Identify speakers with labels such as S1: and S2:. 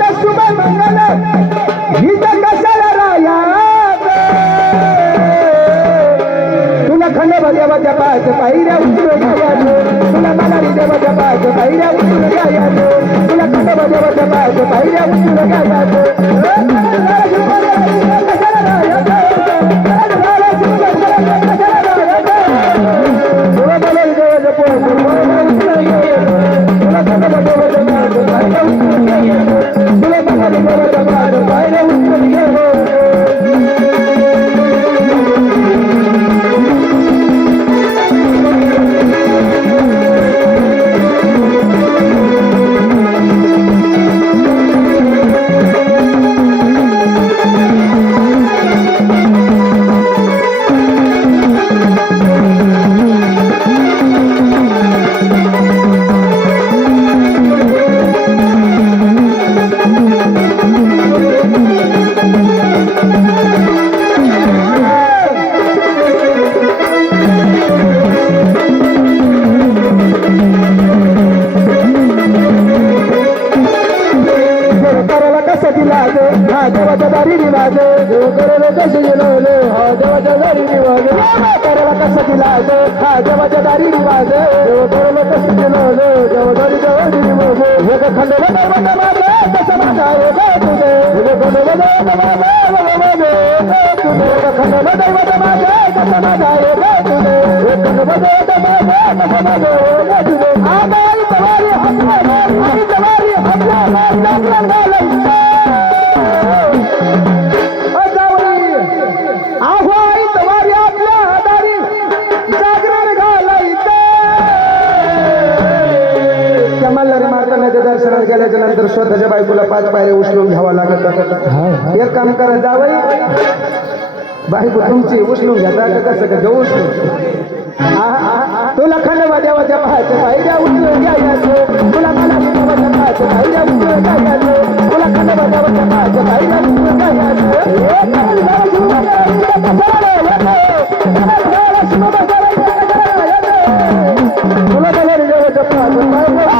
S1: लक्ष्मण मंगल इथं कशाला राया तुला खंडोबा देवाच्या पाच पायऱ्या उतरून गायालो तुला मलारी देवाच्या पाच पायऱ्या उतरून गायालो तुला खंडोबा देवाच्या पाच पायऱ्या उतरून गायालो Thank you. दिलायचो देव करेल कशी गेलो हा देवाच्या दारी निवाज. करेला कसा दिलायचो? हा देवाच्या दारी निवाज. देव करेल कशी गेलो देव दारी देवा दिली मग एक खंडोबा देवाचा मागे तसं माझा एक तुझे. एक खंडोबा देवाचा मागे मागे तुझे. एक खंडोबा देवाचा मागे तसं माझा एक तुझे. एक गेल्याच्यानंतर स्वतःच्या बायकोला पाच पायऱ्या उचलून घ्यावा लागत एक काम करा जावई बायको तुमची उचलून घेता का कसं का घेऊ उचलून तुला खंडवा देवाच्या पाहायचं पाहिजे उचलून घ्यायचं तुला देवाच्या पाहायचं पाहिजे उचलून घ्यायचं तुला खंडवा देवाच्या पाहायचं पाहिजे उचलून घ्यायचं खंडवा? तुला देवाच्या पाहायचं